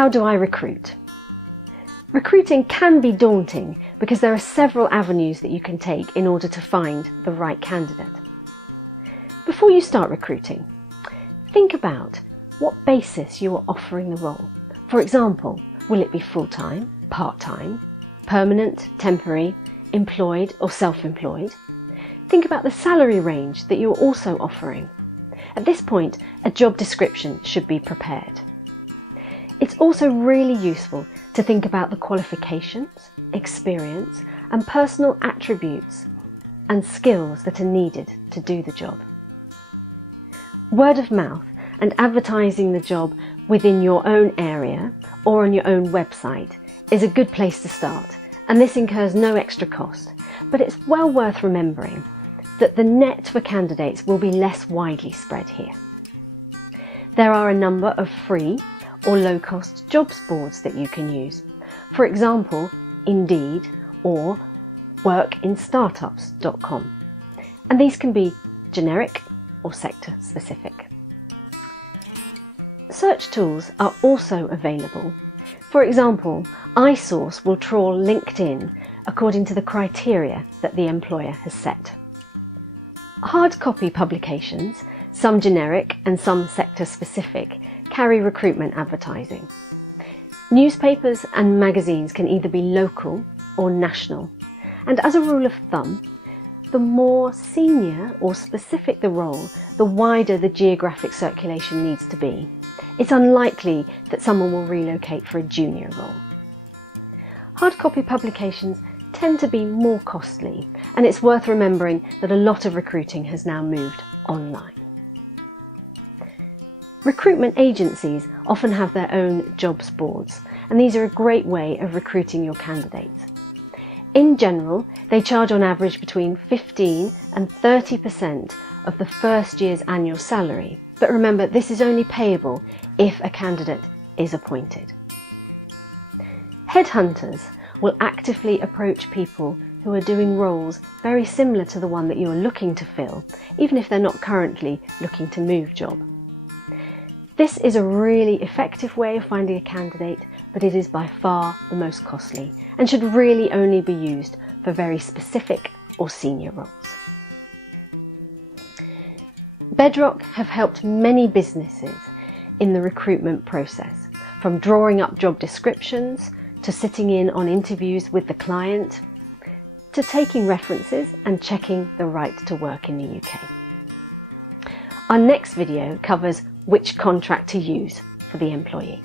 how do I recruit? Recruiting can be daunting because there are several avenues that you can take in order to find the right candidate. Before you start recruiting, think about what basis you are offering the role. For example, will it be full-time, part-time, permanent, temporary, employed or self-employed? Think about the salary range that you are also offering. At this point, a job description should be prepared. It's also really useful to think about the qualifications, experience and personal attributes and skills that are needed to do the job. Word of mouth and advertising the job within your own area or on your own website is a good place to start, and this incurs no extra cost, but it's well worth remembering that the net for candidates will be less widely spread here. There are a number of free or low-cost jobs boards that you can use. For example, Indeed or workinstartups.com. And these can be generic or sector specific. Search tools are also available. For example, iSource will trawl LinkedIn according to the criteria that the employer has set. Hard copy publications, some generic and some sector specific, carry recruitment advertising. Newspapers and magazines can either be local or national, and as a rule of thumb, the more senior or specific the role, the wider the geographic circulation needs to be. It's unlikely that someone will relocate for a junior role. Hard copy publications tend to be more costly, and it's worth remembering that a lot of recruiting has now moved online. Recruitment agencies often have their own jobs boards, and these are a great way of recruiting your candidates. In general, they charge on average between 15% and 30% of the first year's annual salary, but remember, this is only payable if a candidate is appointed. Headhunters will actively approach people who are doing roles very similar to the one that you're looking to fill, even if they're not currently looking to move job. This is a really effective way of finding a candidate, but it is by far the most costly and should really only be used for very specific or senior roles. Bedrock have helped many businesses in the recruitment process, from drawing up job descriptions, to sitting in on interviews with the client, to taking references and checking the right to work in the UK. Our next video covers which contract to use for the employee.